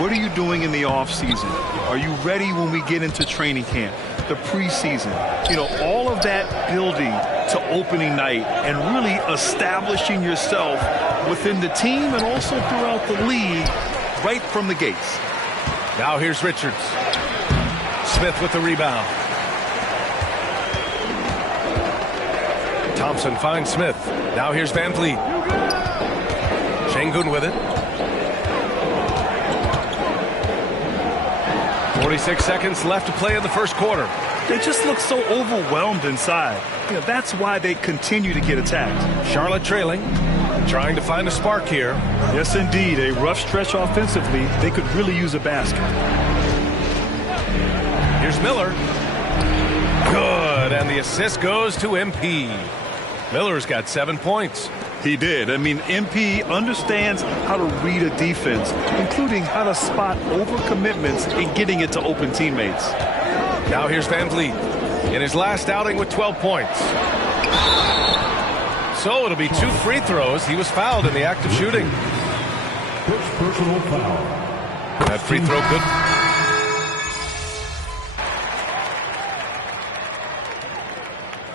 What are you doing in the offseason? Are you ready when we get into training camp, the preseason? You know, all of that building to opening night and really establishing yourself within the team and also throughout the league right from the gates. Now here's Richards. Smith with the rebound. Thompson finds Smith. Now here's Van Vliet. Şengün with it. 46 seconds left to play in the first quarter. They just look so overwhelmed inside. You know, that's why they continue to get attacked. Charlotte trailing, trying to find a spark here. Yes, indeed. A rough stretch offensively. They could really use a basket. Here's Miller. Good, and the assist goes to MP. Miller's got 7 points. He did. I mean, MP understands how to read a defense, including how to spot overcommitments and getting it to open teammates. Now here's Van Vliet in his last outing with 12 points. So it'll be 2 free throws. He was fouled in the act of shooting. First personal foul. That free throw good.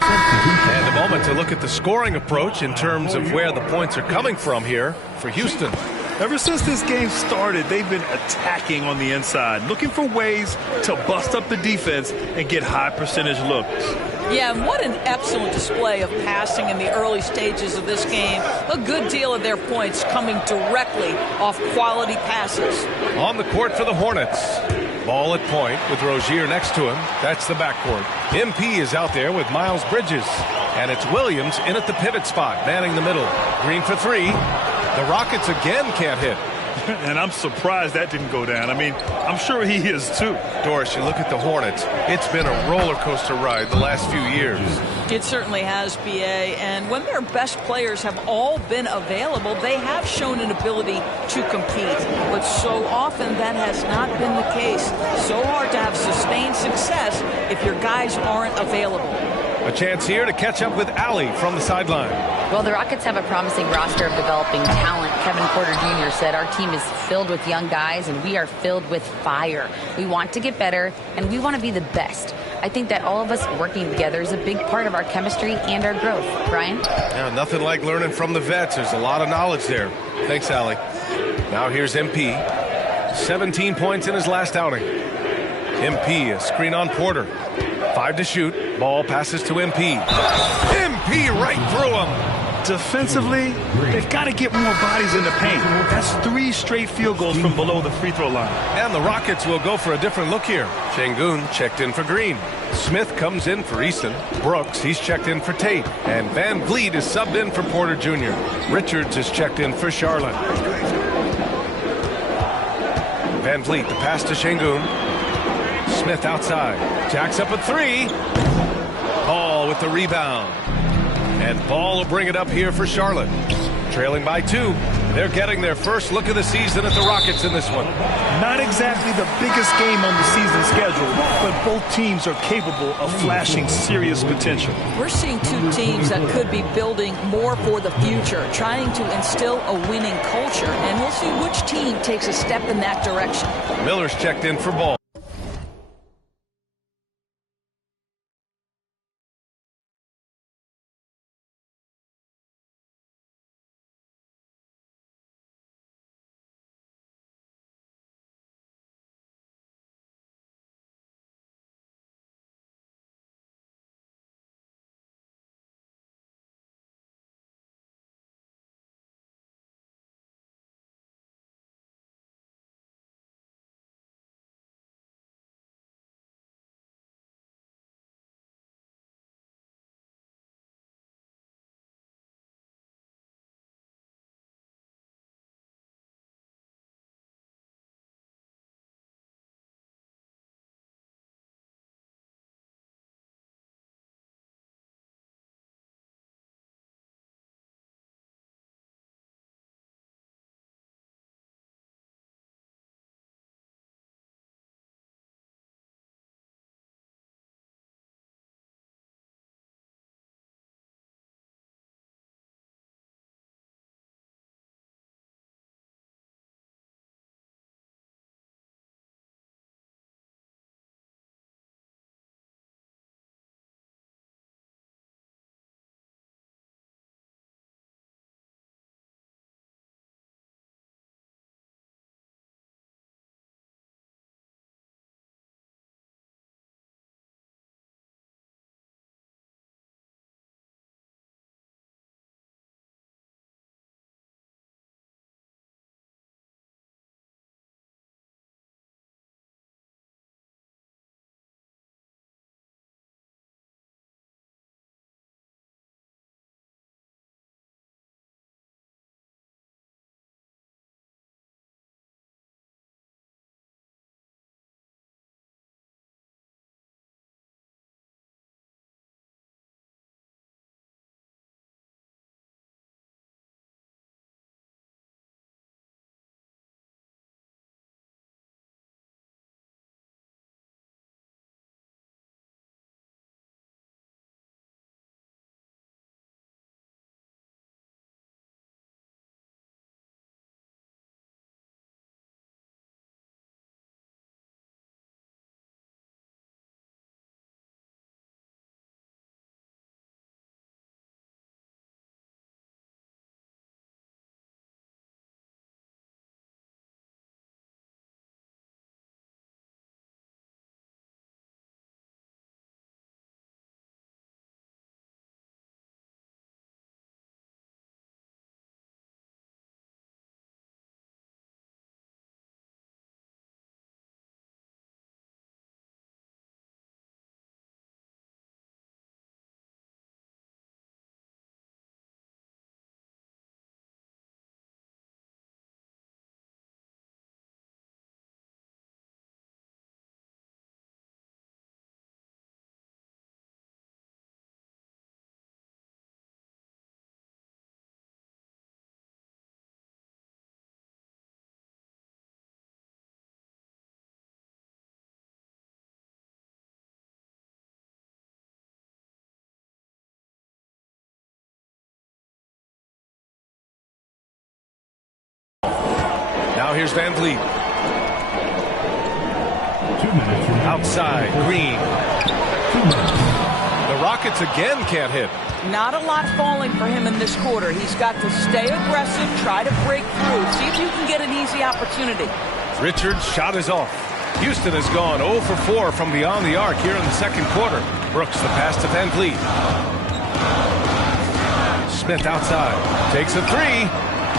And a moment to look at the scoring approach in terms of where the points are coming from here for Houston. Ever since this game started, they've been attacking on the inside, looking for ways to bust up the defense and get high percentage looks. Yeah, and what an excellent display of passing in the early stages of this game. A good deal of their points coming directly off quality passes. On the court for the Hornets. Ball at point with Rozier next to him. That's the backcourt. MP is out there with Miles Bridges. And it's Williams in at the pivot spot, manning the middle. Green for 3. The Rockets again can't hit. And I'm surprised that didn't go down. I mean, I'm sure he is too. Doris, you look at the Hornets. It's been a roller coaster ride the last few years. It certainly has, BA. And when their best players have all been available, they have shown an ability to compete. But so often that has not been the case. So hard to have sustained success if your guys aren't available. A chance here to catch up with Allie from the sideline. Well, the Rockets have a promising roster of developing talent. Kevin Porter Jr. said our team is filled with young guys and we are filled with fire. We want to get better and we want to be the best. I think that all of us working together is a big part of our chemistry and our growth. Brian? Yeah, nothing like learning from the vets. There's a lot of knowledge there. Thanks, Allie. Now here's MP. 17 points in his last outing. MP, a screen on Porter. 5 to shoot. Ball passes to MP. MP right through him. Defensively, they've got to get more bodies in the paint. That's 3 straight field goals from below the free throw line. And the Rockets will go for a different look here. Şengün checked in for Green. Smith comes in for Easton. Brooks, he's checked in for Tate. And Van Vliet is subbed in for Porter Jr. Richards is checked in for Charlotte. Van Vliet, the pass to Şengün. Smith outside. Jacks up a 3. Ball with the rebound. And Ball will bring it up here for Charlotte. Trailing by 2. They're getting their first look of the season at the Rockets in this one. Not exactly the biggest game on the season schedule, but both teams are capable of flashing serious potential. We're seeing 2 teams that could be building more for the future, trying to instill a winning culture, and we'll see which team takes a step in that direction. Miller's checked in for Ball. Now here's Van Vliet. 2 minutes. Outside, Green. 2 minutes. The Rockets again can't hit. Not a lot falling for him in this quarter. He's got to stay aggressive, try to break through, see if you can get an easy opportunity. Richards' shot is off. Houston has gone 0 for 4 from beyond the arc here in the second quarter. Brooks the pass to Van Vliet. Smith outside. Takes a three.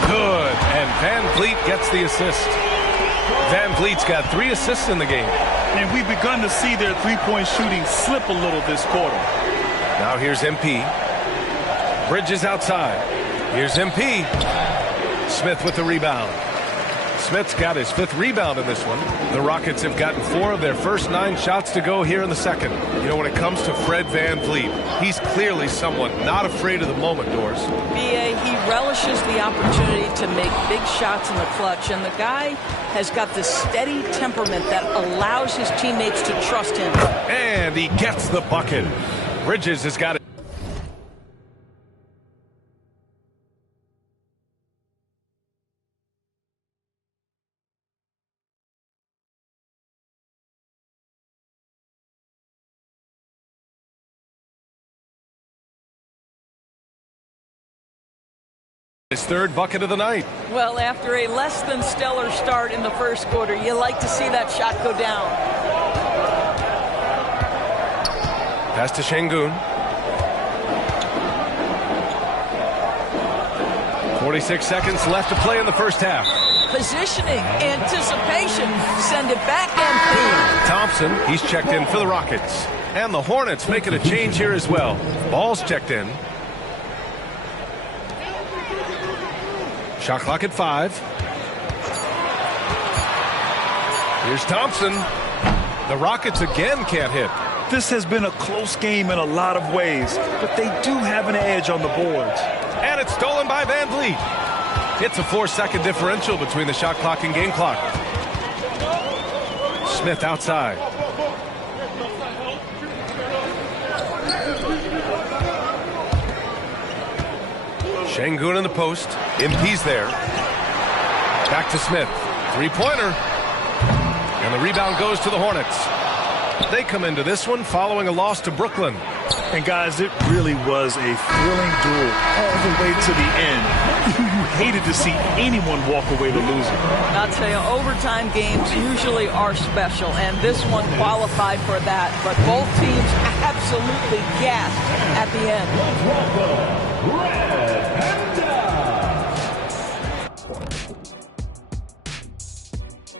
Good. And Van Vliet gets the assist. Van Vliet's got 3 assists in the game. And we've begun to see their three-point shooting slip a little this quarter. Now here's MP. Bridges outside. Here's MP. Smith with the rebound. Smith's got his 5th rebound in this one. The Rockets have gotten 4 of their first 9 shots to go here in the second. You know, when it comes to Fred Van Vliet, he's clearly someone not afraid of the moment, Doors. B.A., he relishes the opportunity to make big shots in the clutch, and the guy has got this steady temperament that allows his teammates to trust him. And he gets the bucket. Bridges has got it. His 3rd bucket of the night. Well, after a less than stellar start in the first quarter, you like to see that shot go down. Pass to Şengün. 46 seconds left to play in the first half. Positioning, anticipation, send it back and Thompson, he's checked in for the Rockets. And the Hornets making a change here as well. Ball's checked in. Shot clock at 5. Here's Thompson. The Rockets again can't hit. This has been a close game in a lot of ways, but they do have an edge on the boards. And it's stolen by Van Vliet. It's a 4-second differential between the shot clock and game clock. Smith outside. Şengün in the post. MP's there. Back to Smith. 3-pointer. And the rebound goes to the Hornets. They come into this one following a loss to Brooklyn. And guys, it really was a thrilling duel all the way to the end. You hated to see anyone walk away the loser. I'll tell you, overtime games usually are special, and this one qualified for that. But both teams absolutely gassed at the end.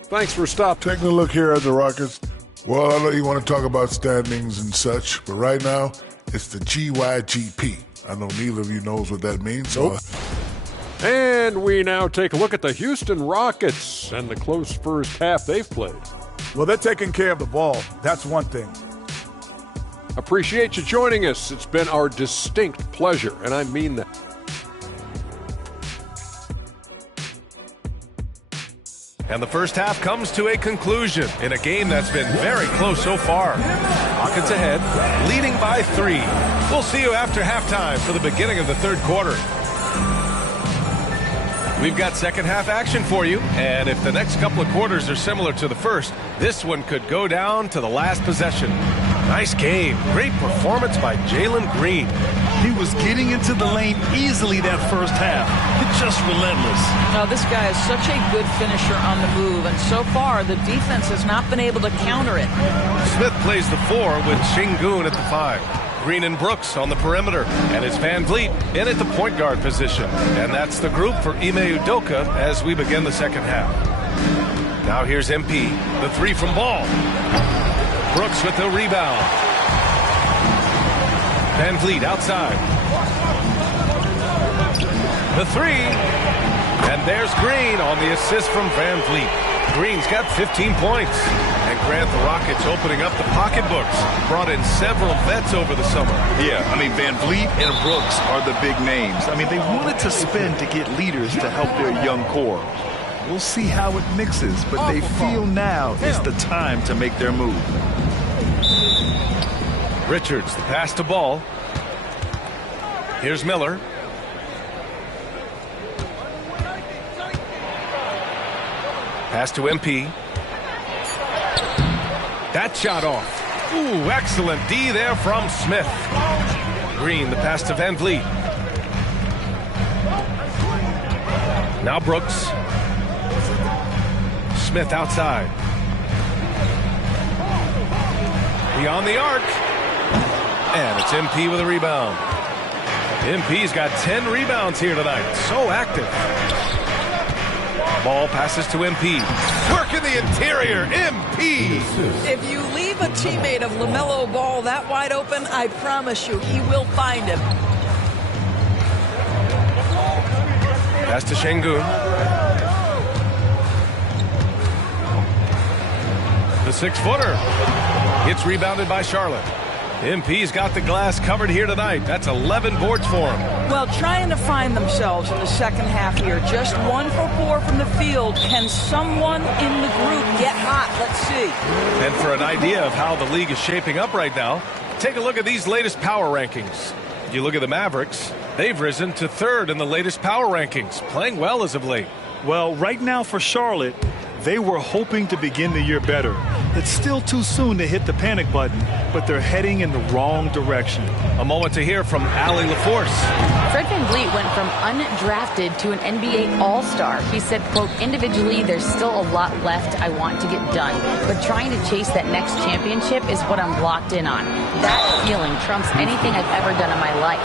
Thanks for stopping. Taking a look here at the Rockets. Well, I know you want to talk about standings and such, but right now, it's the GYGP. I know neither of you knows what that means. So And we now take a look at the Houston Rockets and the close first half they've played. Well, they're taking care of the ball. That's one thing. Appreciate you joining us. It's been our distinct pleasure, and I mean that. And the first half comes to a conclusion in a game that's been very close so far. Rockets ahead, leading by 3. We'll see you after halftime for the beginning of the third quarter. We've got second half action for you, and if the next couple of quarters are similar to the first, this one could go down to the last possession. Nice game. Great performance by Jalen Green. He was getting into the lane easily that first half. Just relentless. Now, this guy is such a good finisher on the move, and so far the defense has not been able to counter it. Smith plays the 4 with Şengün at the 5. Green and Brooks on the perimeter, and it's Van Vliet in at the point guard position. And that's the group for Ime Udoka as we begin the second half. Now here's MP, the 3 from Ball. Brooks with the rebound. Van Vliet outside. The 3. And there's Green on the assist from Van Vliet. Green's got 15 points. And Grant, the Rockets opening up the pocketbooks. Brought in several vets over the summer. Yeah, I mean, Van Vliet and Brooks are the big names. I mean, they wanted to spend to get leaders to help their young core. We'll see how it mixes, but they feel now is the time to make their move. Richards, the pass to Ball. Here's Miller. Pass to MP. That shot off. Ooh, excellent D there from Smith. Green, the pass to Van Vliet. Now Brooks. Smith outside. Beyond the arc. And it's MP with a rebound. MP's got 10 rebounds here tonight. So active. Ball passes to MP. Work in the interior. MP. If you leave a teammate of LaMelo Ball that wide open, I promise you he will find him. Pass to Şengün. The 6-footer. It's rebounded by Charlotte. MP's got the glass covered here tonight. That's 11 boards for him. Well, trying to find themselves in the second half here. Just 1 for 4 from the field. Can someone in the group get hot? Let's see. And for an idea of how the league is shaping up right now, take a look at these latest power rankings. You look at the Mavericks, they've risen to 3rd in the latest power rankings, playing well as of late. Well, right now for Charlotte, they were hoping to begin the year better. It's still too soon to hit the panic button, but they're heading in the wrong direction. A moment to hear from Allie LaForce. Fred Van Vliet went from undrafted to an NBA All-Star. He said, quote, individually, there's still a lot left I want to get done, but trying to chase that next championship is what I'm locked in on. That feeling trumps anything I've ever done in my life.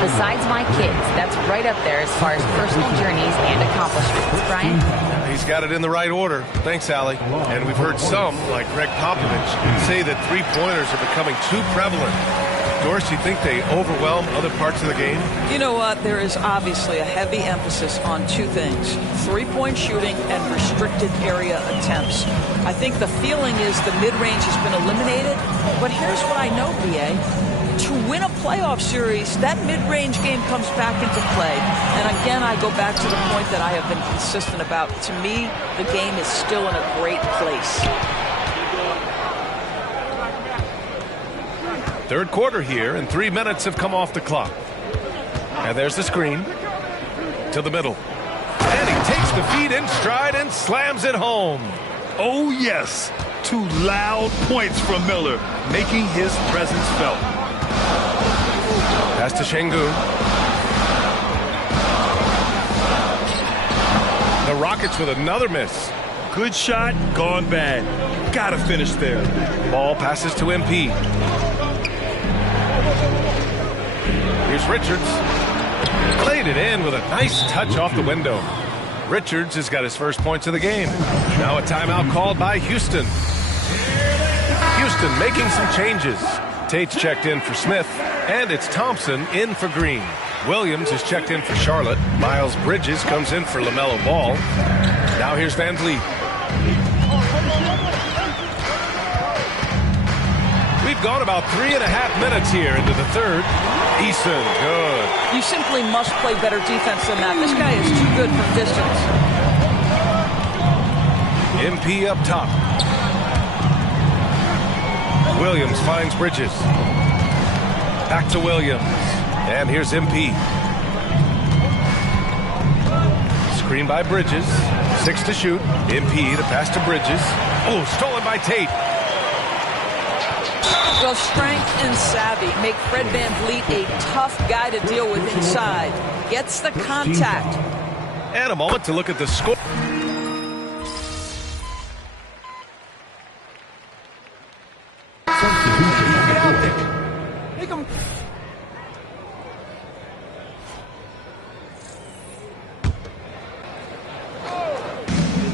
Besides my kids, that's right up there as far as personal journeys and accomplishments. Brian? He's got it in the right order. Thanks, Allie. And we've heard some, like Greg Popovich, say that three-pointers are becoming too prevalent. Doris, you think they overwhelm other parts of the game? You know what? There is obviously a heavy emphasis on 2 things. 3-point shooting and restricted area attempts. I think the feeling is the mid-range has been eliminated. But here's what I know, BA. To win a playoff series, that mid-range game comes back into play. And again, I go back to the point that I have been consistent about. To me, the game is still in a great place. 3rd quarter here, and 3 minutes have come off the clock. And there's the screen to the middle. And he takes the feed in stride and slams it home. Oh, yes. 2 loud points from Miller, making his presence felt. Pass to Şengün. The Rockets with another miss. Good shot, gone bad. Gotta finish there. Ball passes to MP. Here's Richards. Played it in with a nice touch off the window. Richards has got his first points of the game. Now a timeout called by Houston. Houston making some changes. Tate's checked in for Smith, and it's Thompson in for Green. Williams is checked in for Charlotte. Miles Bridges comes in for LaMelo Ball. Now here's Van Vliet. We've gone about 3.5 minutes here into the 3rd. Eason, good. You simply must play better defense than that. This guy is too good from distance. MP up top. Williams finds Bridges. Back to Williams. And here's MP. Screen by Bridges. 6 to shoot. MP, the pass to Bridges. Oh, stolen by Tate. Well, strength and savvy make Fred Van Vliet a tough guy to deal with inside. Gets the contact. And a moment to look at the score.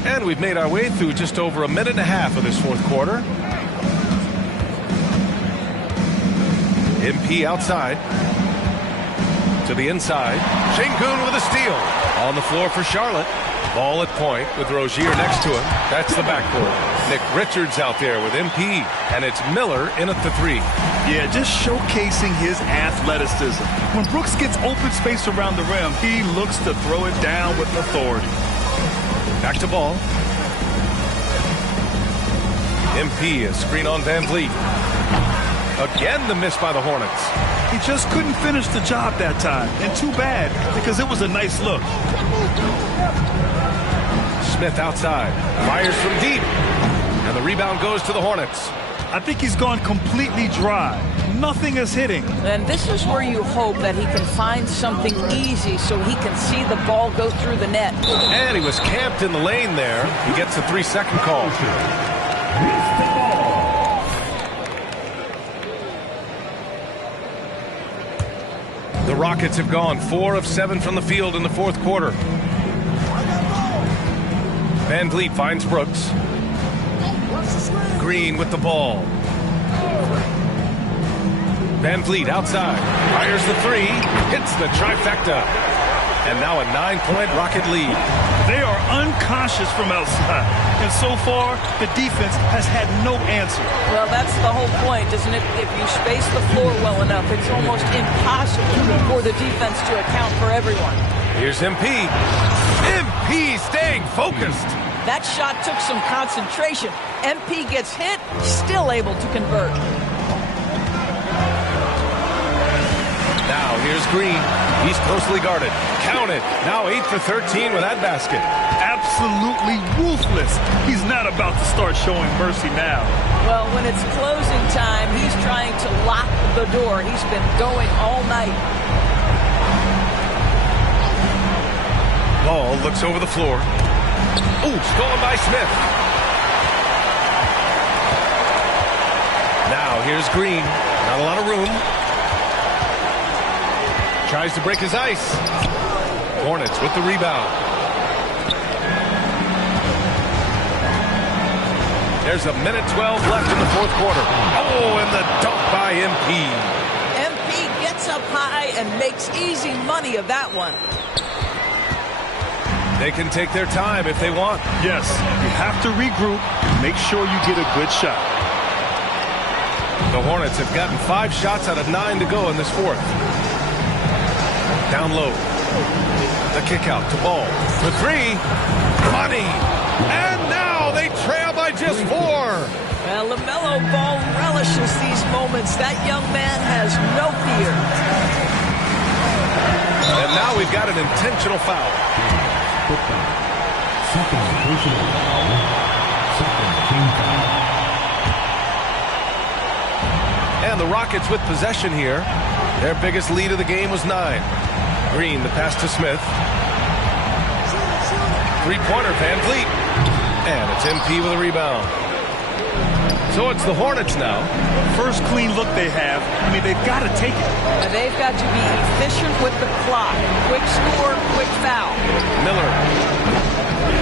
And we've made our way through just over 1.5 minutes of this 4th quarter. MP outside. To the inside. Şengün with a steal. On the floor for Charlotte. Ball at point with Rozier next to him. That's the backcourt. Nick Richards out there with MP. And it's Miller in at the 3. Yeah, just showcasing his athleticism. When Brooks gets open space around the rim, he looks to throw it down with authority. Back to Ball. MP, a screen on Van Vliet. Again, the miss by the Hornets. He just couldn't finish the job that time. And too bad, because it was a nice look. Smith outside. Fires from deep. And the rebound goes to the Hornets. I think he's gone completely dry. Nothing is hitting. And this is where you hope that he can find something easy so he can see the ball go through the net. And he was camped in the lane there. He gets a 3-second call. The Rockets have gone 4 of 7 from the field in the fourth quarter. Van Vliet finds Brooks. Green with the ball. Van Vliet outside. Fires the 3. Hits the trifecta. And now a 9-point Rocket lead. They are unconscious from outside. And so far, the defense has had no answer. Well, that's the whole point, isn't it? If you space the floor well enough, it's almost impossible for the defense to account for everyone. Here's MP. MP staying focused. That shot took some concentration. MP gets hit, still able to convert. Now here's Green. He's closely guarded. Count it. Now 8 for 13 with that basket. Absolutely ruthless. He's not about to start showing mercy now. Well, when it's closing time, he's trying to lock the door. He's been going all night. Ball looks over the floor. Ooh, stolen by Smith. Now here's Green. Not a lot of room. Tries to break his ice. Hornets with the rebound. There's a minute 12 left in the fourth quarter. Oh, and the dunk by MP. MP gets up high and makes easy money of that one. They can take their time if they want. Yes, you have to regroup. Make sure you get a good shot. The Hornets have gotten 5 shots out of 9 to go in this fourth. Down low. The kick out to Ball. For 3. Money. And now they trail by just 4. Well, LaMelo Ball relishes these moments. That young man has no fear. And now we've got an intentional foul. Second personal foul. Second team foul. And the Rockets with possession here. Their biggest lead of the game was 9. Green, the pass to Smith. Three-pointer, Van Vliet. And it's MP with a rebound. So it's the Hornets now. First clean look they have. I mean, they've got to take it. And they've got to be efficient with the clock. Quick score, quick foul. Miller.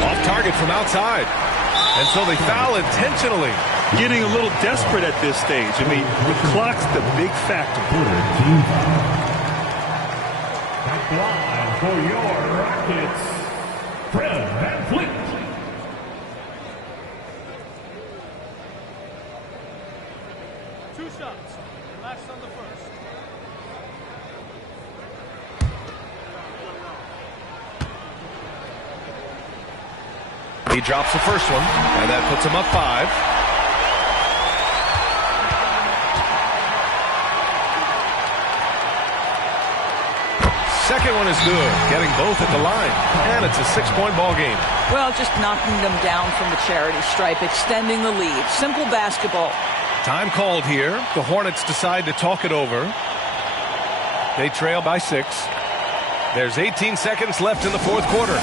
Off target from outside. And so they foul intentionally. Getting a little desperate at this stage. I mean, the clock's the big factor. Team foul. Back line for your Rockets, Fred Van Vliet. Two shots. Last on the first. He drops the first one, and that puts him up 5. Second one is good, getting both at the line. And it's a 6-point ball game. Well, just knocking them down from the charity stripe, extending the lead. Simple basketball. Time called here. The Hornets decide to talk it over. They trail by 6. There's 18 seconds left in the fourth quarter.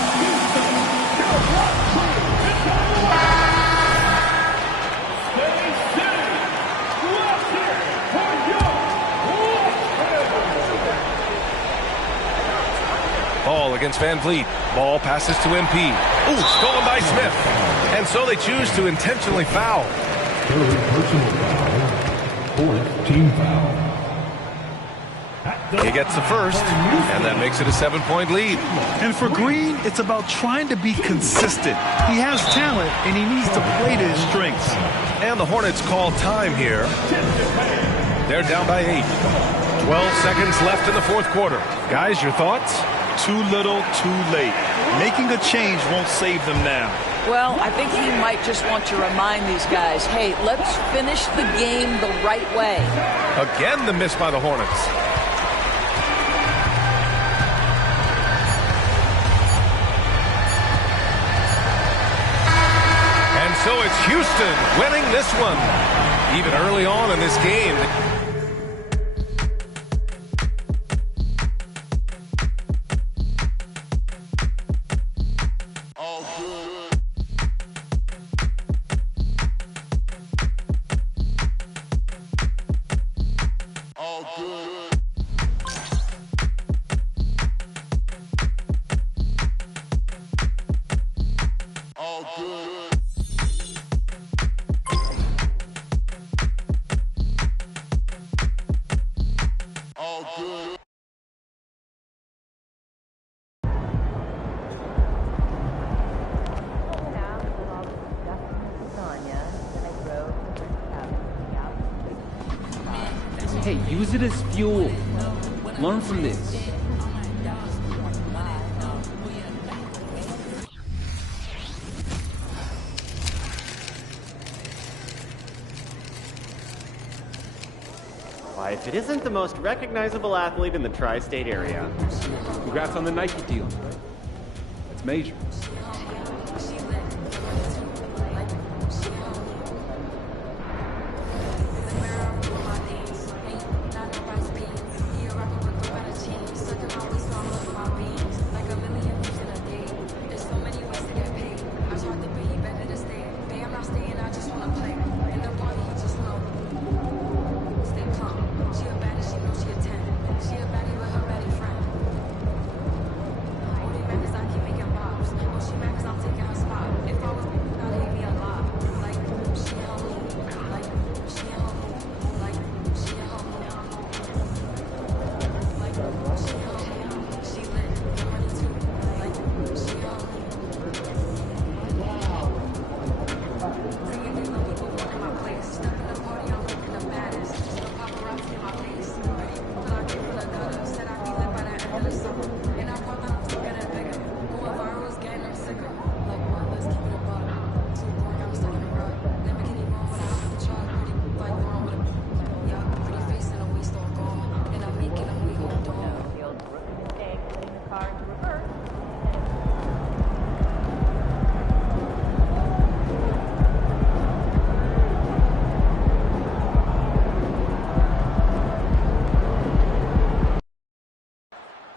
Ball against Van Vliet. Ball passes to MP. Ooh, stolen by Smith. And so they choose to intentionally foul. Third personal foul. Fourth team foul. He gets the first, and that makes it a 7-point lead. And for Green, it's about trying to be consistent. He has talent, and he needs to play to his strengths. And the Hornets call time here. They're down by 8. 12 seconds left in the fourth quarter. Guys, your thoughts? Too little, too late. Making a change won't save them now. Well, I think he might just want to remind these guys, hey, let's finish the game the right way. Again, the miss by the Hornets. it's Houston winning this one. Even early on in this game. Hey, use it as fuel. Learn from this. Why, if it isn't the most recognizable athlete in the tri-state area. Congrats on the Nike deal. It's major.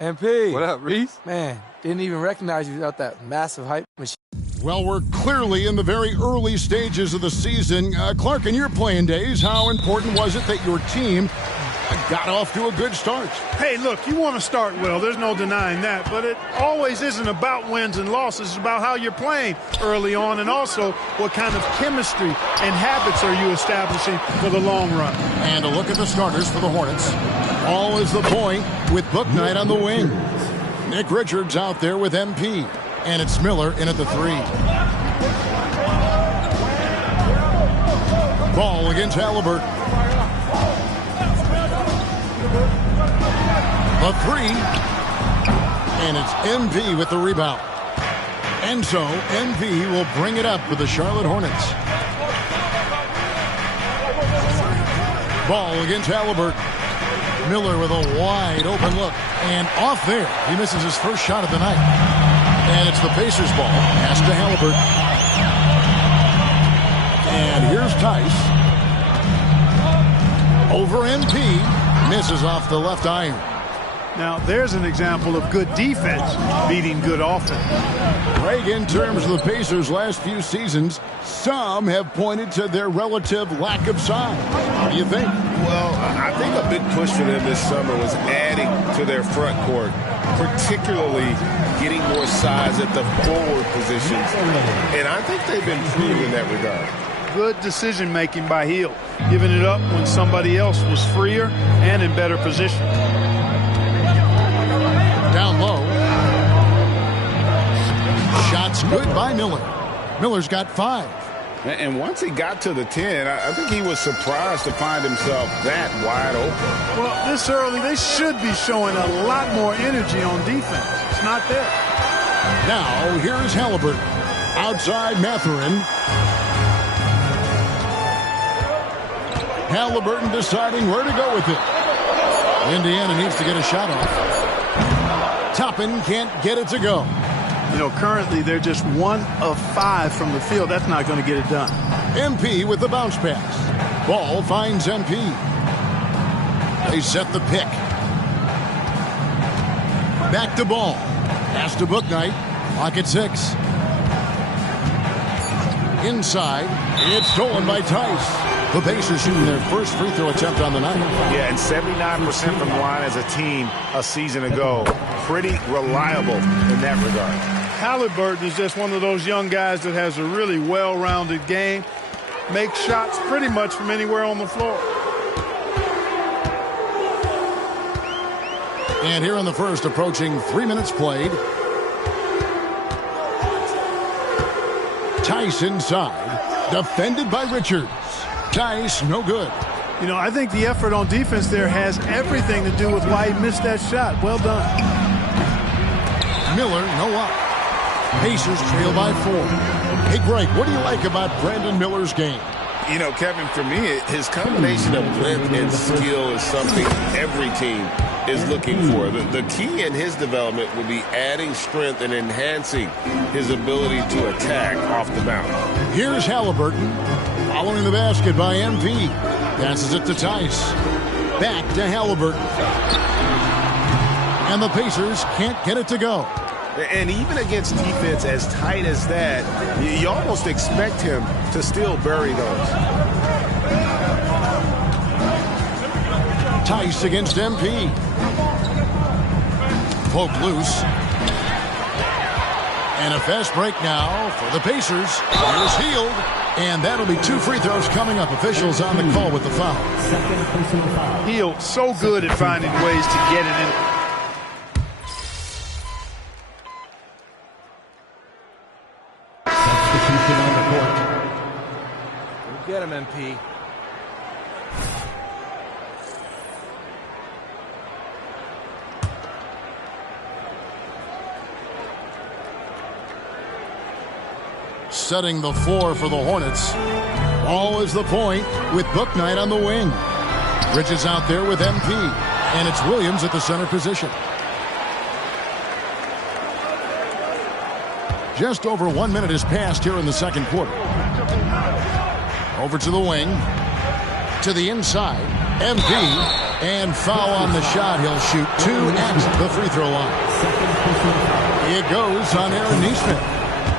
MP. What up, Reese? Man, didn't even recognize you without that massive hype machine. Well, we're clearly in the very early stages of the season. Clark, in your playing days, how important was it that your team got off to a good start? Hey, look, you want to start well. There's no denying that. But it always isn't about wins and losses. It's about how you're playing early on and also what kind of chemistry and habits are you establishing for the long run. And a look at the starters for the Hornets. All is the point with Bouknight on the wing. Nick Richards out there with MP. And it's Miller in at the 3. Ball against Halliburton. The 3. And it's MP with the rebound. And so MP will bring it up for the Charlotte Hornets. Ball against Halliburton. Miller with a wide open look. And off there. He misses his first shot of the night. And it's the Pacers ball. Pass to Halliburton. And here's Tice. Over MP. Misses off the left iron. Now, there's an example of good defense beating good offense. Greg, in terms of the Pacers' last few seasons, some have pointed to their relative lack of size. What do you think? Well, I think a big push for them this summer was adding to their front court, particularly getting more size at the forward positions. And I think they've improved in that regard. Good decision-making by Hield, giving it up when somebody else was freer and in better position. Down low. Shots good by Miller. Miller's got 5. And once he got to the 10, I think he was surprised to find himself that wide open. Well, this early, they should be showing a lot more energy on defense. It's not there. Now, here's Halliburton. Outside Mathurin. Halliburton deciding where to go with it. Indiana needs to get a shot off. Toppin can't get it to go. You know, currently they're just 1 of 5 from the field. That's not going to get it done. MP with the bounce pass. Ball finds MP. They set the pick. Back to Ball. Pass to Bouknight. Clock at 6. Inside. It's stolen by Tice. The Pacers shooting their first free throw attempt on the night. Yeah, and 79% from the line as a team a season ago. Pretty reliable in that regard. Haliburton is just one of those young guys that has a really well-rounded game. Makes shots pretty much from anywhere on the floor. And here in the first, approaching 3 minutes played. Tice inside. Defended by Richards. Tice, no good. You know, I think the effort on defense there has everything to do with why he missed that shot. Well done. Miller, no up. Pacers trail by 4. Hey, Greg, what do you like about Brandon Miller's game? You know, Kevin, for me, his combination of length and skill is something every team is looking for. The key in his development will be adding strength and enhancing his ability to attack off the bounce. Here's Haliburton. Following the basket by MP. Passes it to Tice. Back to Haliburton. And the Pacers can't get it to go. And even against defense as tight as that, you almost expect him to still bury those. Tice against MP. Poke loose. And a fast break now for the Pacers. Here's Hield. And that'll be 2 free throws coming up. Officials on the call with the foul. Hield so good at finding ways to get it in. Substitution on the court. Go get him, MP. Setting the floor for the Hornets. Ball is the point with Bouknight on the wing. Bridges out there with MP. And it's Williams at the center position. Just over 1 minute has passed here in the second quarter. Over to the wing. To the inside. MP. And foul on the shot. He'll shoot 2 at the free throw line. It goes on Aaron Nesmith.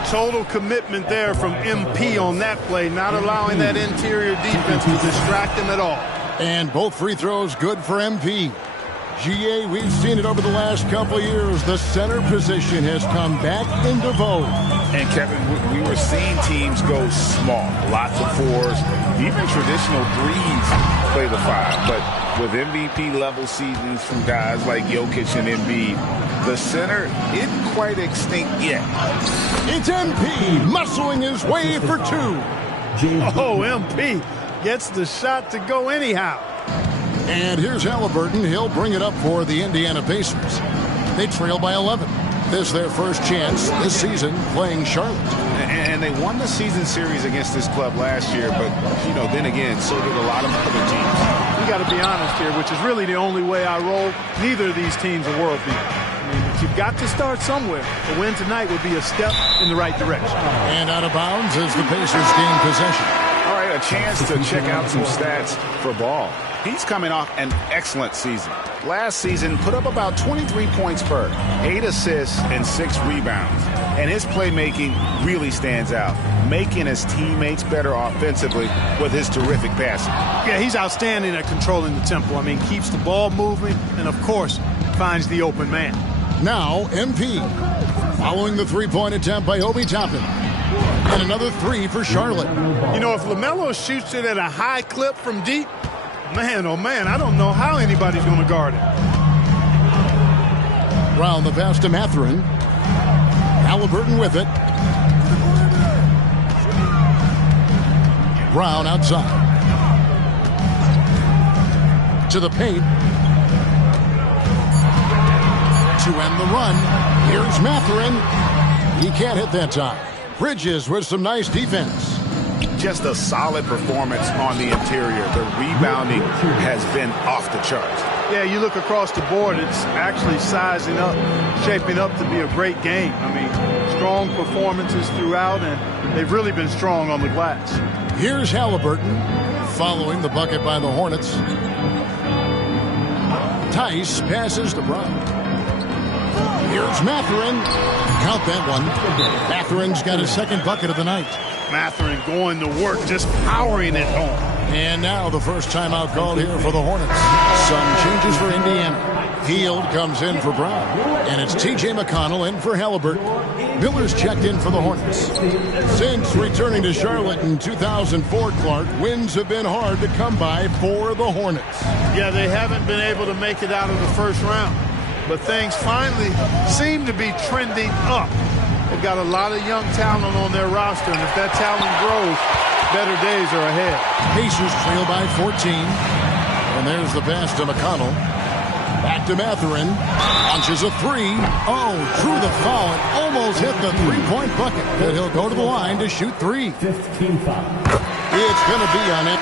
Total commitment there from MP on that play, not allowing that interior defense to distract him at all. And both free throws good for MP. GA, we've seen it over the last couple of years. The center position has come back into vogue. And Kevin, we were seeing teams go small, lots of 4s, even traditional 3s play the 5. But with MVP level seasons from guys like Jokic and Embiid, the center isn't quite extinct yet. It's MP muscling his way for 2. Oh, MP gets the shot to go anyhow. And here's Haliburton. He'll bring it up for the Indiana Pacers. They trail by 11. This is their first chance this season playing Charlotte. And they won the season series against this club last year, but, you know, then again, so did a lot of other teams. We got to be honest here, which is really the only way I roll. Neither of these teams are world beaters. I mean, but you've got to start somewhere. A win tonight would be a step in the right direction. And out of bounds as the Pacers gain possession. All right, a chance to check out some stats for Ball. He's coming off an excellent season. Last season, put up about 23 points per, 8 assists, and 6 rebounds. And his playmaking really stands out, making his teammates better offensively with his terrific passing. Yeah, he's outstanding at controlling the tempo. I mean, keeps the ball moving and, of course, finds the open man. Now, MP. Following the three-point attempt by Obi Toppin. And another 3 for Charlotte. You know, if LaMelo shoots it at a high clip from deep, man, oh man, I don't know how anybody's going to guard it. Round the pass to Mathurin. Haliburton with it. Brown outside. To the paint. To end the run. Here's Mathurin. He can't hit that time. Bridges with some nice defense. just a solid performance on the interior. The rebounding has been off the charts. Yeah, you look across the board, it's actually sizing up, shaping up to be a great game. I mean, strong performances throughout, and they've really been strong on the glass. Here's Halliburton following the bucket by the Hornets. Tice passes to Brown. Here's Mathurin. Count that one. Mathurin's got his second bucket of the night. Mathurin going to work, just powering it home. And now the first timeout called here for the Hornets. Some changes for Indiana. Hield comes in for Brown. And it's T.J. McConnell in for Halliburton. Miller's checked in for the Hornets. Since returning to Charlotte in 2004, Clark, wins have been hard to come by for the Hornets. Yeah, they haven't been able to make it out of the first round. But things finally seem to be trending up. They've got a lot of young talent on their roster, and if that talent grows, better days are ahead. Pacers trail by 14. And there's the pass to McConnell. Back to Mathurin. Launches a three. Oh, drew the foul and almost hit the three-point bucket. But he'll go to the line to shoot three. 15 foul. It's going to be on it.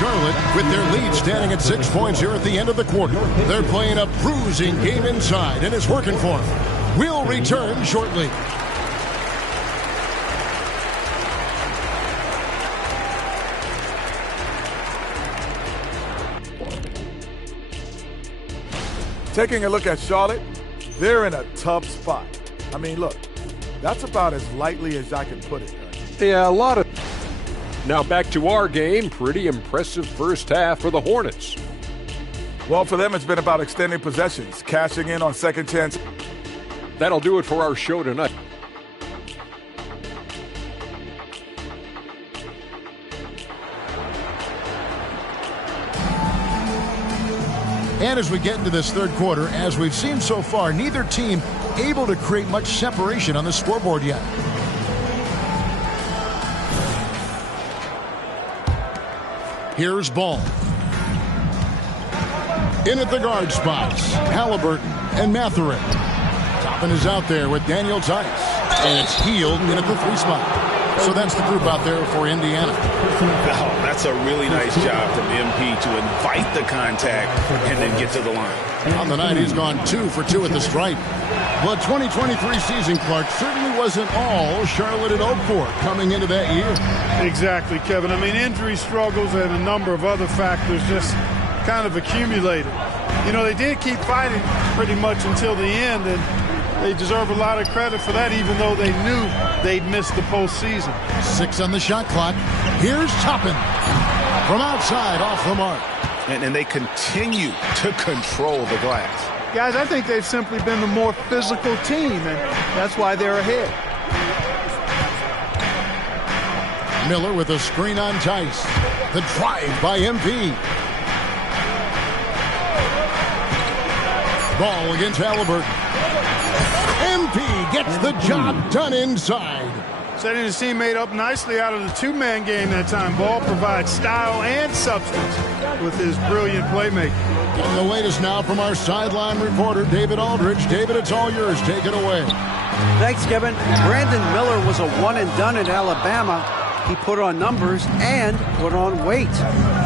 Charlotte with their lead standing at 6 points here at the end of the quarter. They're playing a bruising game inside, and it's working for them. We'll return shortly. Taking a look at Charlotte, they're in a tough spot. I mean, look, that's about as lightly as I can put it. Yeah, a lot of... Now back to our game. Pretty impressive first half for the Hornets. Well, for them, it's been about extending possessions, cashing in on second chance. That'll do it for our show tonight. And as we get into this third quarter, as we've seen so far, neither team able to create much separation on the scoreboard yet. Here's Ball. In at the guard spots, Halliburton and Mathurin. Toppin is out there with Daniel Tice. And it's Hield in at the three spot. So that's the group out there for Indiana. Oh, that's a really nice job from MP to invite the contact and then get to the line. On the night, he's gone 2 for 2 at the stripe. But 2023 season, Clark, certainly wasn't all Charlotte had hoped for coming into that year. Exactly, Kevin. I mean, injury struggles and a number of other factors just kind of accumulated. You know, they did keep fighting pretty much until the end, and they deserve a lot of credit for that, even though they knew they'd missed the postseason. 6 on the shot clock. Here's Toppin from outside off the mark. And they continue to control the glass. Guys, I think they've simply been the more physical team, and that's why they're ahead. Miller with a screen on Tice. The drive by MP. Ball against Halliburton. MP gets the job done inside. Setting his teammate up nicely out of the two-man game that time. Ball provides style and substance with his brilliant playmaking. And the latest now from our sideline reporter, David Aldridge. David, it's all yours. Take it away. Thanks, Kevin. Brandon Miller was a one-and-done in Alabama. He put on numbers and put on weight.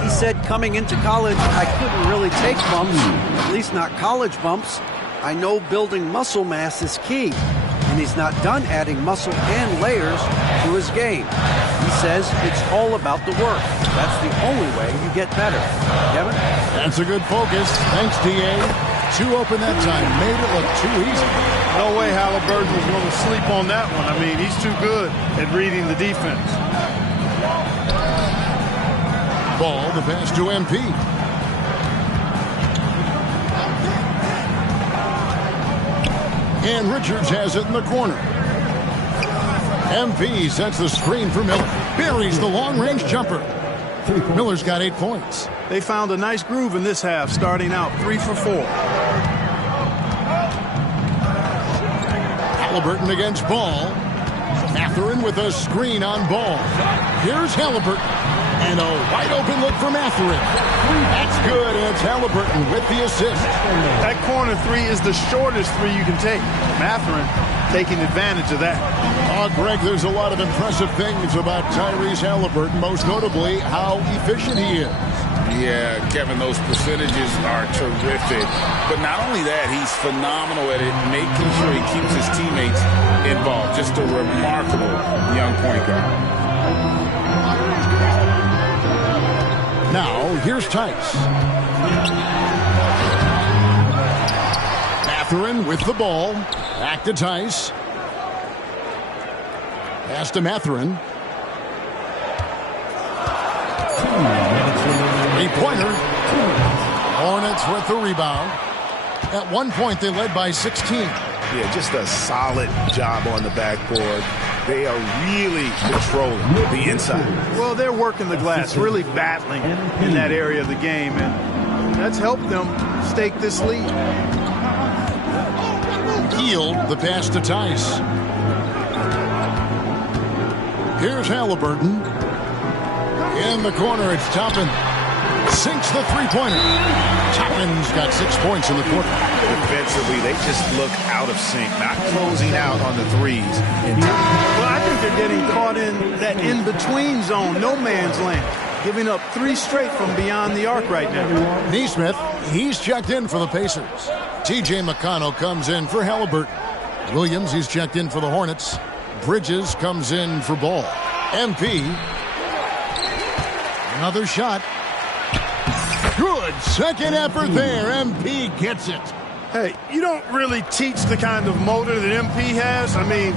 He said coming into college, I couldn't really take bumps, at least not college bumps. I know building muscle mass is key. And he's not done adding muscle and layers to his game. He says it's all about the work. That's the only way you get better. Kevin? That's a good focus. Thanks, D.A. 2 open that time. Made it look too easy. No way Halliburton was going to sleep on that one. I mean, he's too good at reading the defense. Ball, the pass to MP. And Richards has it in the corner. MP sets the screen for Miller. Buries the long-range jumper. Miller's got 8 points. They found a nice groove in this half, starting out 3 for 4. Halliburton against Ball. Mathurin with a screen on Ball. Here's Halliburton. And a wide open look for Mathurin. That's good, and it's Halliburton with the assist. That corner three is the shortest three you can take. Mathurin taking advantage of that. Greg, there's a lot of impressive things about Tyrese Halliburton, most notably how efficient he is. Yeah, Kevin, those percentages are terrific. But not only that, he's phenomenal at it, making sure he keeps his teammates involved. Just a remarkable young point guard. Now, here's Tice. Mathurin with the ball. Back to Tice. Pass to Mathurin. Three-pointer. Hornets with the rebound. At one point, they led by 16. Yeah, just a solid job on the backboard. They are really controlling the inside. Well, they're working the glass, really battling in that area of the game, and that's helped them stake this lead. Hield the pass to Tice. Here's Halliburton. In the corner, it's Toppin. Sinks the three-pointer. Toppin's got 6 points in the quarter. Defensively, they just look out of sync, not closing out on the threes. Well, I think they're getting caught in that in-between zone, no man's land, giving up 3 straight from beyond the arc right now. Neesmith, he's checked in for the Pacers. T.J. McConnell comes in for Halliburton. Williams, he's checked in for the Hornets. Bridges comes in for Ball. MP. Another shot. Good second effort there. MP gets it. Hey, you don't really teach the kind of motor that MP has. I mean,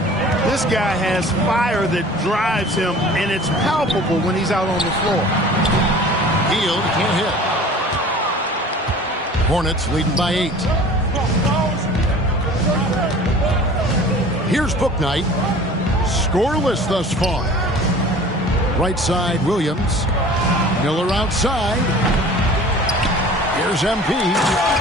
this guy has fire that drives him, and it's palpable when he's out on the floor. Hield can't hit. Hornets leading by 8. Here's Bouknight. Scoreless thus far. Right side, Williams. Miller outside. Here's MP.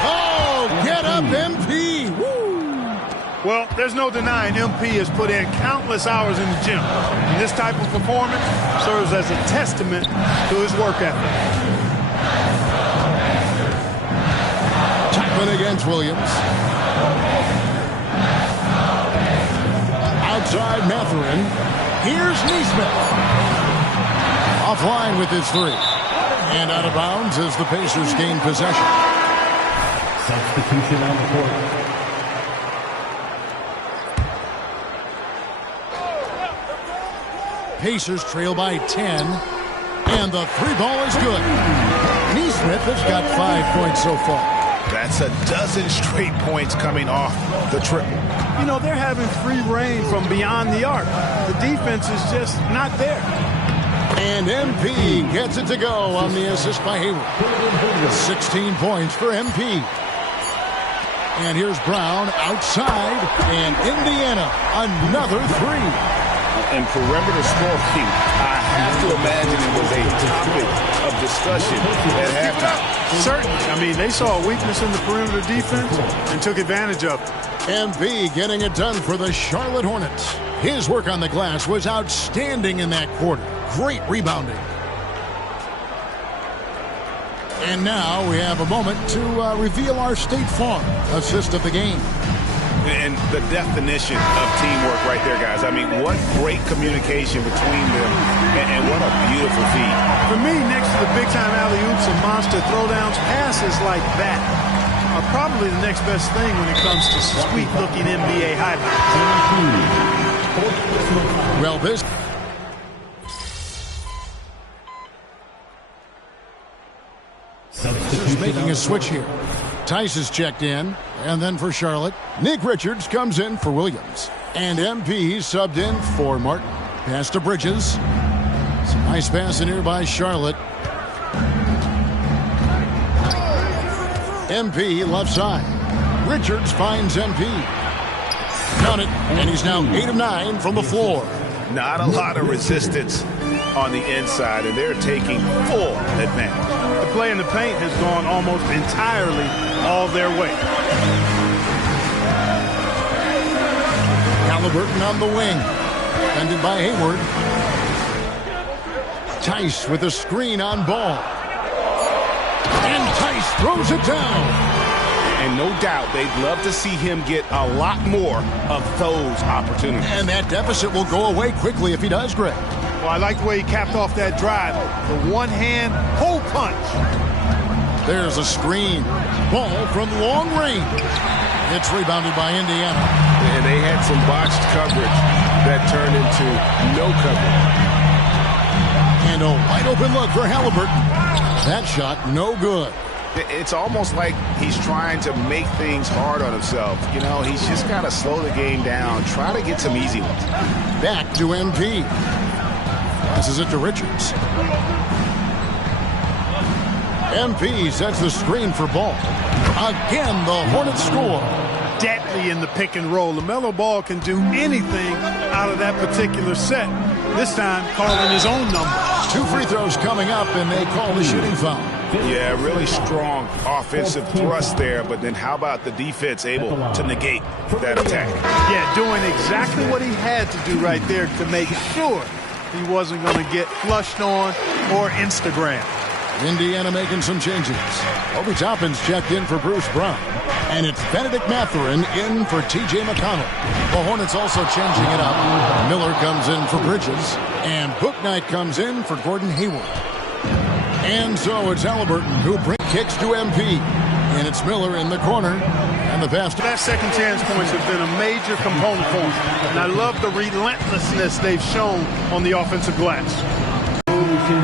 Oh, get up, MP. Woo. Well, there's no denying MP has put in countless hours in the gym. And this type of performance serves as a testament to his work ethic. Chapman against Williams. Outside Mathurin. Here's Neesmith. Offline with his three. And out of bounds as the Pacers gain possession. Substitution on the court. Pacers trail by 10. And the three ball is good. Neesmith has got 5 points so far. That's a dozen straight points coming off the triple. You know, they're having free reign from beyond the arc. The defense is just not there. And MP gets it to go on the assist by Hayward. 16 points for MP. And here's Brown outside. And Indiana, another three. And perimeter scoring, I have to imagine it was a topic of discussion at halftime. Certainly. I mean, they saw a weakness in the perimeter defense and took advantage of it. MP getting it done for the Charlotte Hornets. His work on the glass was outstanding in that quarter. Great rebounding. And now we have a moment to reveal our State Farm assist of the game. And the definition of teamwork right there, guys. I mean, what great communication between them, and what a beautiful feat. For me, next to the big-time alley-oops and monster throwdowns, passes like that are probably the next best thing when it comes to sweet-looking NBA highlights. Well, this... He's making a switch here. Tice is checked in, and then for Charlotte, Nick Richards comes in for Williams. And MP subbed in for Martin. Pass to Bridges. Some nice pass in here by Charlotte. MP left side. Richards finds MP. Count it, and he's now 8 of 9 from the floor. Not a lot of resistance on the inside, and they're taking full advantage. The play in the paint has gone almost entirely all their way. Halliburton on the wing. Defended by Hayward. Tice with a screen on Ball. And Tice throws it down. And no doubt they'd love to see him get a lot more of those opportunities. And that deficit will go away quickly if he does, Greg. Well, I like the way he capped off that drive. The one-hand hole punch. There's a screen. Ball from long range. It's rebounded by Indiana. And they had some botched coverage that turned into no coverage. And a wide open look for Halliburton. That shot no good. It's almost like he's trying to make things hard on himself. You know, he's just got to slow the game down, try to get some easy ones. Back to MP. Passes it to Richards. MP sets the screen for Ball. Again, the Hornets score. Deadly in the pick and roll. LaMelo Ball can do anything out of that particular set. This time, calling his own number. 2 free throws coming up, and they call the shooting foul. Yeah, really strong offensive thrust there, but then how about the defense able to negate that attack? Yeah, doing exactly what he had to do right there to make sure he wasn't going to get flushed on or Instagram. Indiana making some changes. Obi Toppin's checked in for Bruce Brown. And it's Benedict Mathurin in for T.J. McConnell. The Hornets also changing it up. Miller comes in for Bridges. And Bouknight comes in for Gordon Hayward. And so it's Halliburton who brings kicks to MP. And it's Miller in the corner. And the pass. That second chance points have been a major component for him. And I love the relentlessness they've shown on the offensive glass.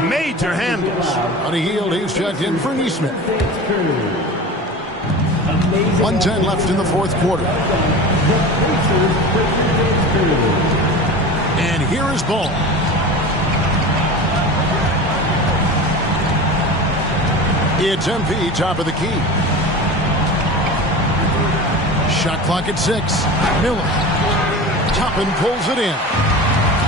Major handles. On a heel, he's checked in for Neesmith. 1:10 left in the fourth quarter. And here is Ball. It's MP, top of the key. Shot clock at 6. Miller. Toppin pulls it in.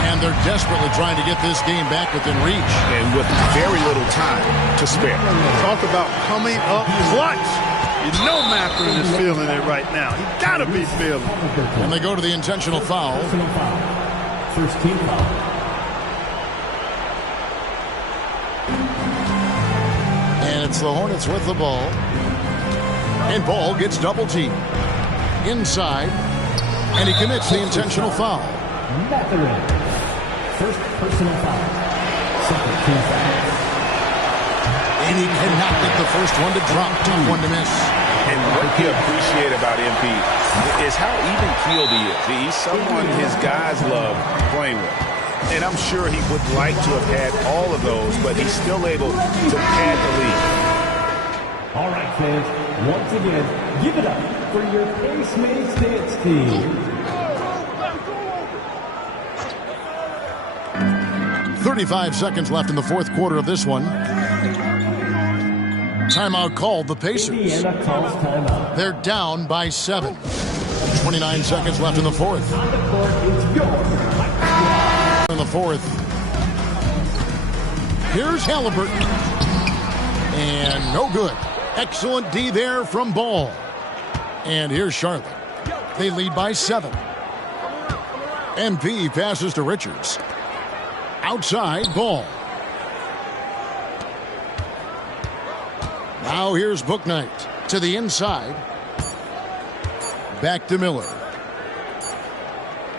And they're desperately trying to get this game back within reach. And with very little time to spare. Talk about coming up clutch. You know Mathurin is feeling it right now. He gotta be feeling it. And they go to the intentional foul. First team foul. And it's the Hornets with the ball. And Ball gets double teamed. Inside. And he commits the intentional foul. Mathurin. First personal foul. Second team foul. And he cannot get the first one to drop. Tough one to miss. And what you appreciate about MP is how even-keeled he is. He's someone his guys love playing with. And I'm sure he would like to have had all of those, but he's still able to pad the lead. All right, fans. Once again, give it up for your Pace-Mates dance team. 35 seconds left in the fourth quarter of this one. Timeout called the Pacers. They're down by 7. 29 seconds left in the fourth. In the fourth. Here's Halliburton. And no good. Excellent D there from Ball. And here's Charlotte. They lead by 7. MP passes to Richards. Outside, Ball. Now here's Bouknight to the inside. Back to Miller.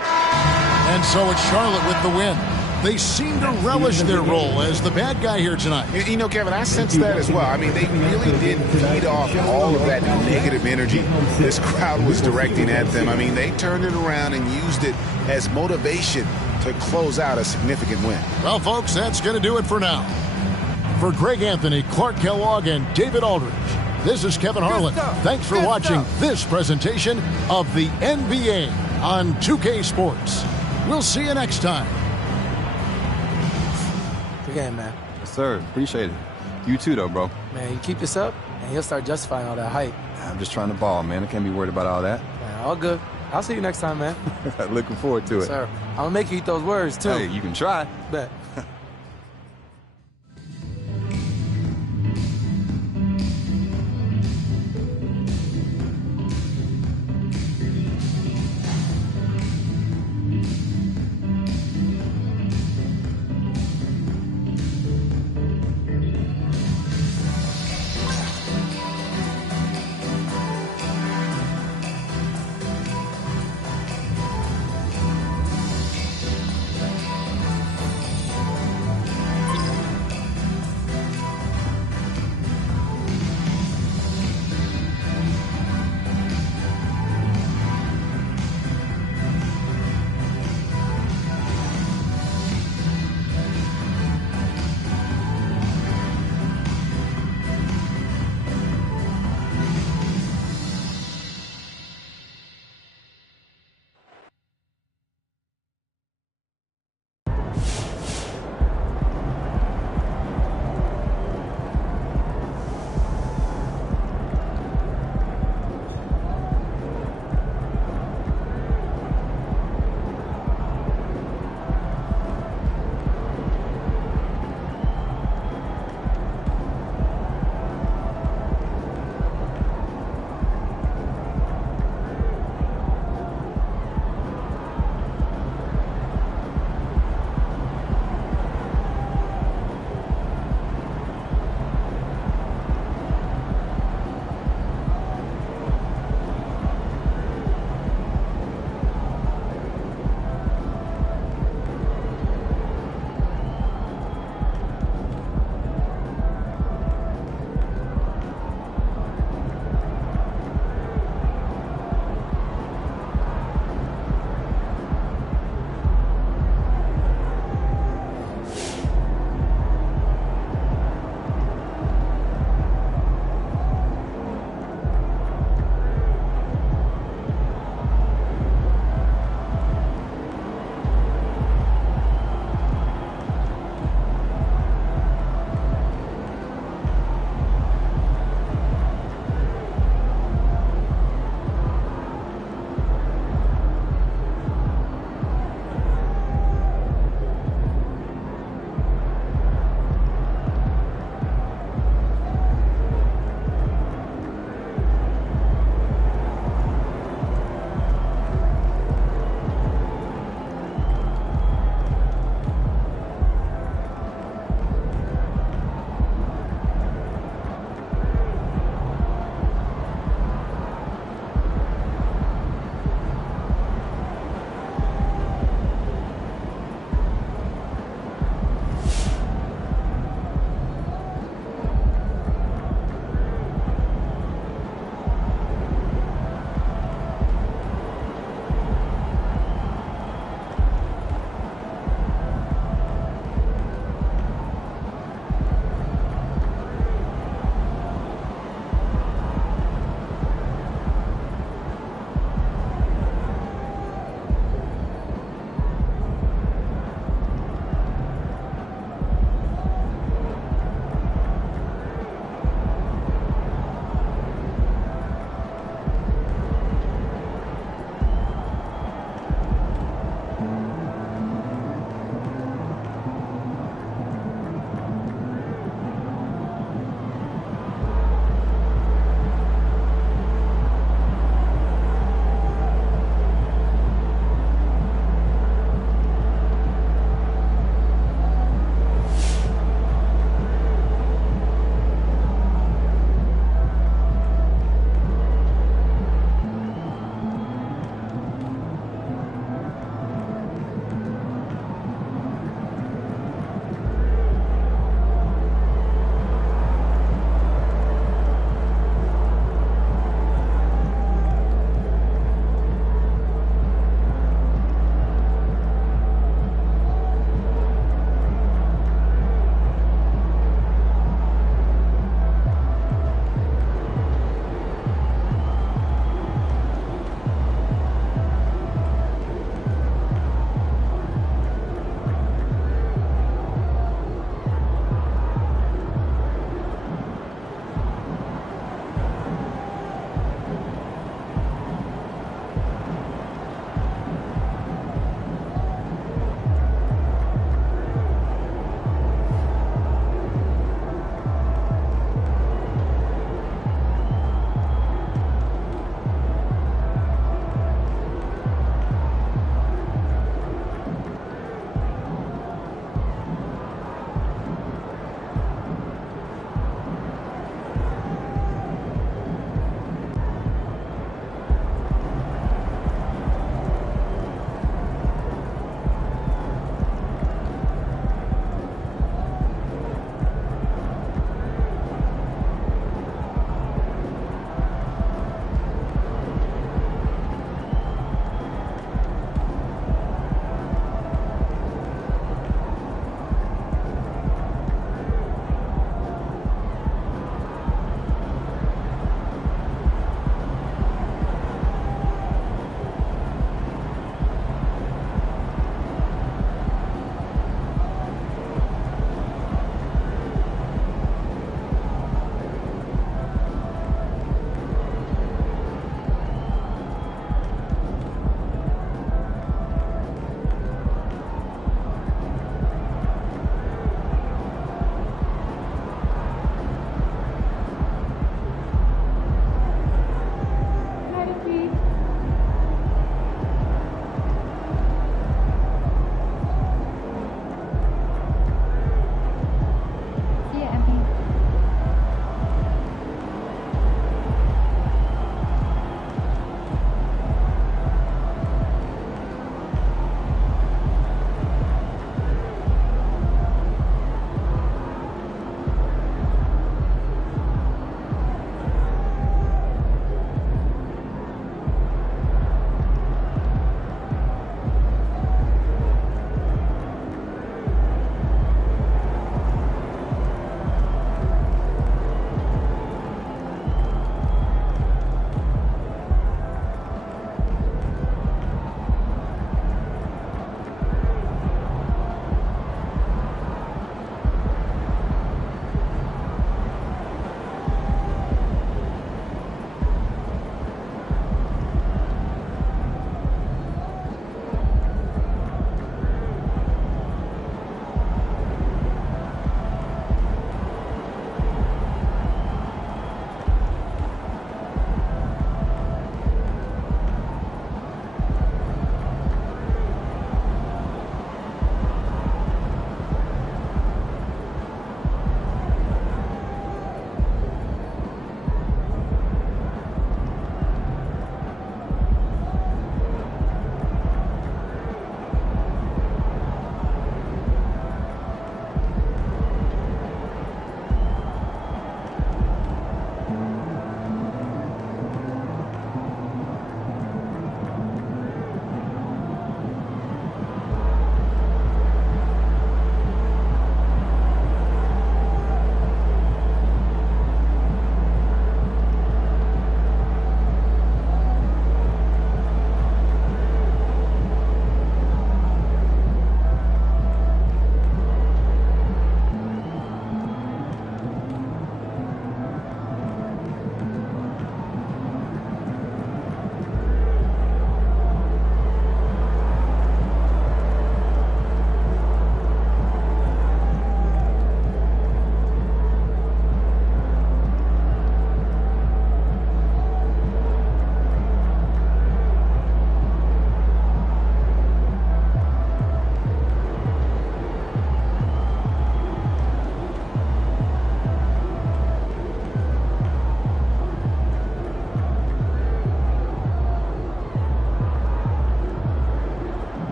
And so it's Charlotte with the win. They seem to relish their role as the bad guy here tonight. You know, Kevin, I sense that as well. I mean, they really did feed off all of that negative energy this crowd was directing at them. I mean, they turned it around and used it as motivation to close out a significant win. Well, folks, that's going to do it for now. For Greg Anthony, Clark Kellogg, and David Aldridge, this is Kevin Harlan. Thanks for watching this presentation of the NBA on 2K Sports. We'll see you next time. Good game, man. Yes, sir. Appreciate it. You too, though, bro. Man, you keep this up, and he'll start justifying all that hype. I'm just trying to ball, man. I can't be worried about all that. Man, all good. I'll see you next time, man. Looking forward to it. Sir, I'm going to make you eat those words, too. Hey, you can try. Bet.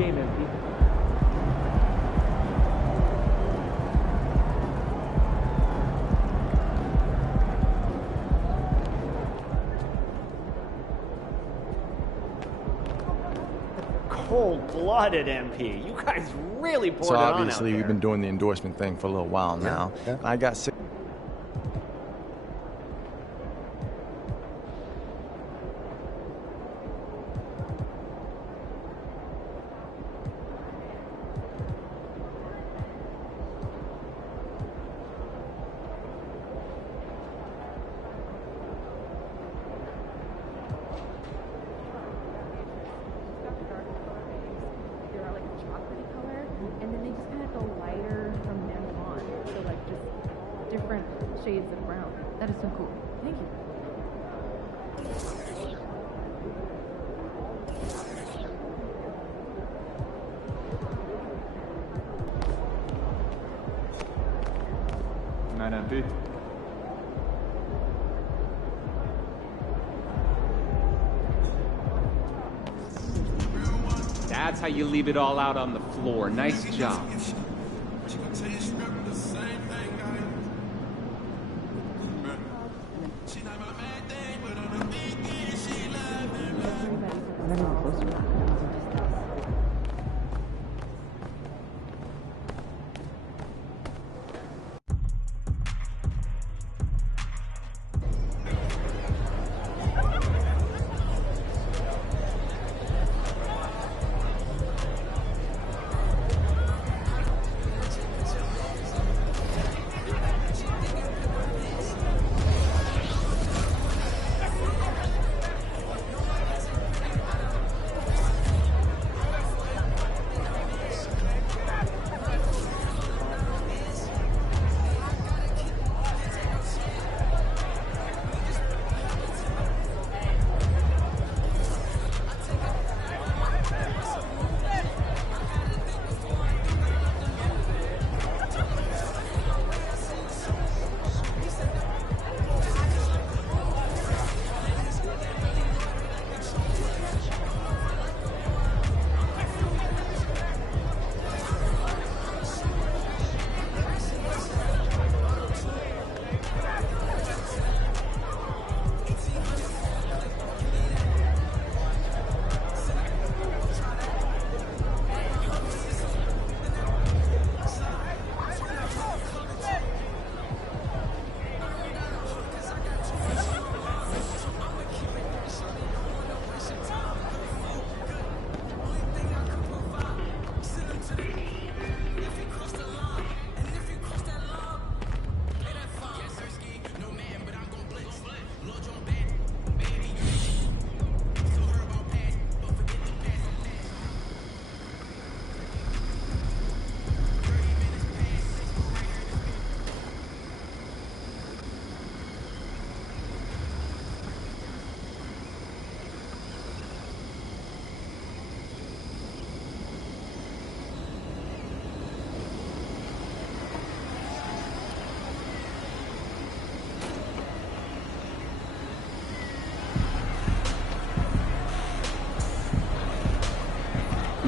game, MP. Cold-blooded, MP. You guys really poured So it on out obviously there. we've been doing the endorsement thing for a little while now. Yeah. I got sick. And then they just kind of go lighter from then on. So like just different shades of brown. That is so cool. Thank you. Night, MP. That's how you leave it all out on the floor. Nice job.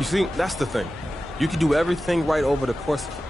You see, that's the thing. You can do everything right over the course of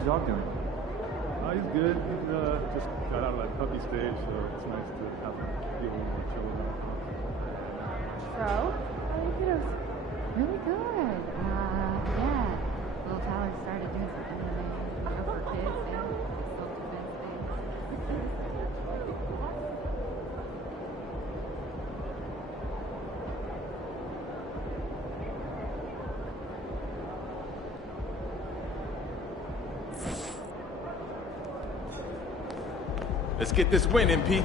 your dog doing? He's good. He's just got out of that puppy stage, so it's nice to have him be a little more chill about it. So, I think it was really good. Yeah. Little Tyler started doing something really for kids and self-defense things. Let's get this win, MP.